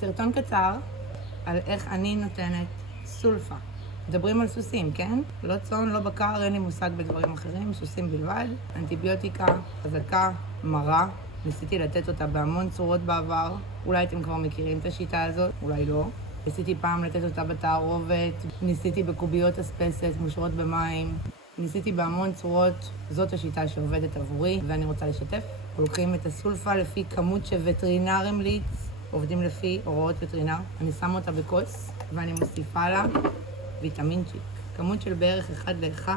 סרטון קצר על איך אני נותנת סולפה. מדברים על סוסים, כן? לא צאן, לא בקר, אין לי מושג בדברים אחרים, סוסים בלבד. אנטיביוטיקה, חזקה, מרה. ניסיתי לתת אותה בהמון צורות בעבר. אולי אתם כבר מכירים את השיטה הזאת, אולי לא. ניסיתי פעם לתת אותה בתערובת, ניסיתי בקוביות אספסת, מושרות במים. ניסיתי בהמון צורות, זאת השיטה שעובדת עבורי, ואני רוצה לשתף. לוקחים את הסולפה לפי כמות שווטרינר המליץ, עובדים לפי הוראות וטרינר. אני שמה אותה בכוס, ואני מוסיפה לה ויטמינצ'יק. כמות של בערך 1:1,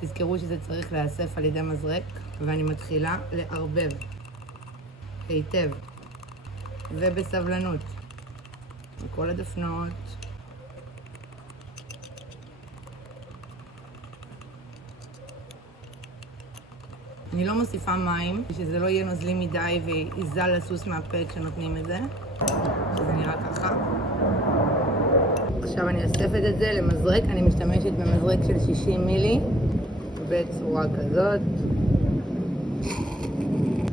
תזכרו שזה צריך להיאסף על ידי מזרק, ואני מתחילה לערבב היטב ובסבלנות בכל הדפנות. אני לא מוסיפה מים, שזה לא יהיה נוזלי מדי ויזל לסוס מהפה כשנותנים את זה, שזה נראה ככה. עכשיו אני אוספת את זה למזרק, אני משתמשת במזרק של 60 מילי, בצורה כזאת.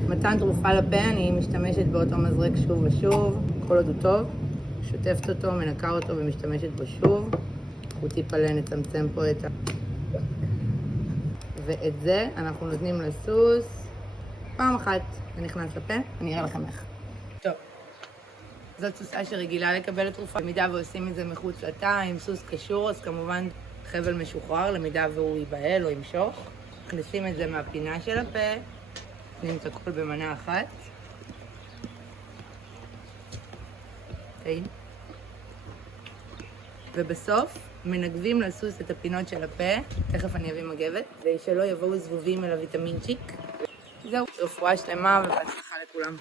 מתן תרופה לפה, אני משתמשת באותו מזרק שוב ושוב, כל עוד הוא טוב. שוטפת אותו, מנקה אותו ומשתמשת בו שוב. הוא טיפה נצמצם פה את ה... ואת זה אנחנו נותנים לסוס פעם אחת, זה נכנס לפה, אני אראה לכם איך. טוב, זאת סוסה שרגילה לקבל תרופה. במידה ועושים את זה מחוץ לתא, עם סוס קשור, אז כמובן חבל משוחרר, למידה והוא ייבהל או ימשוך. מכניסים את זה מהפינה של הפה, נותנים את הכל במנה אחת. ובסוף מנגבים לסוס את הפינות של הפה, תכף אני אביא מגבת, כדי שלא יבואו זבובים אל הוויטמינצ'יק. זהו, רפואה שלמה ובהצלחה לכולם.